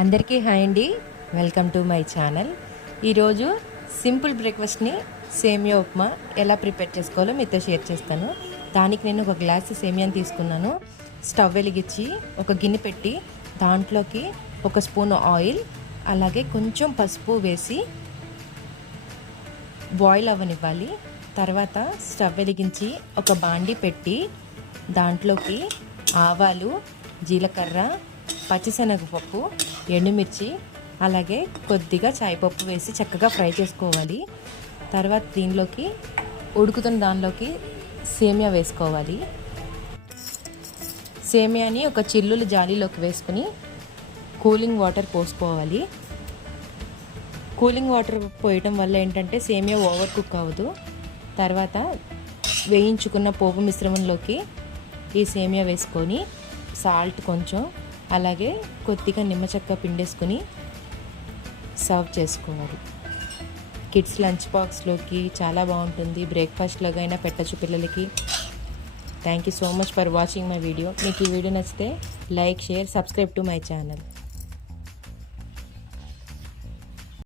అందరికీ హాయ్ అండి, welcome to my channel. ఈరోజు సింపుల్ బ్రేక్ఫాస్ట్ని సేమియా ఉప్మా ఎలా ప్రిపేర్ చేసుకోవాలో మీతో షేర్ చేస్తాను. దానికి నేను ఒక గ్లాస్ సేమియాని తీసుకున్నాను. స్టవ్ వెలిగించి ఒక గిన్నె పెట్టి దాంట్లోకి ఒక స్పూన్ ఆయిల్ అలాగే కొంచెం పసుపు వేసి బాయిల్ అవ్వనివ్వాలి. తర్వాత స్టవ్ వెలిగించి ఒక బాండి పెట్టి దాంట్లోకి ఆవాలు, జీలకర్ర, పచ్చిశనగపప్పు, ఎండుమిర్చి అలాగే కొద్దిగా చాయపప్పు వేసి చక్కగా ఫ్రై చేసుకోవాలి. తర్వాత దీనిలోకి ఉడుకుతున్న దానిలోకి సేమియా వేసుకోవాలి. సేమియాని ఒక చిల్లులు జాలీలోకి వేసుకుని కూలింగ్ వాటర్ పోసుకోవాలి. కూలింగ్ వాటర్ పోయటం వల్ల ఏంటంటే సేమియా ఓవర్ కుక్ అవ్వదు. తర్వాత వేయించుకున్న పోపు మిశ్రమంలోకి ఈ సేమియా వేసుకొని సాల్ట్ కొంచెం అలాగే కొద్దిగా నిమ్మచెక్క పిండేసుకొని సర్వ్ చేసుకోవాలి. కిడ్స్ లంచ్ బాక్స్లోకి చాలా బాగుంటుంది. బ్రేక్ఫాస్ట్లోకి అయినా పెట్టచ్చు పిల్లలకి. Thank you so much for watching my video. మీకు ఈ వీడియో నచ్చితే like, share, subscribe to my channel.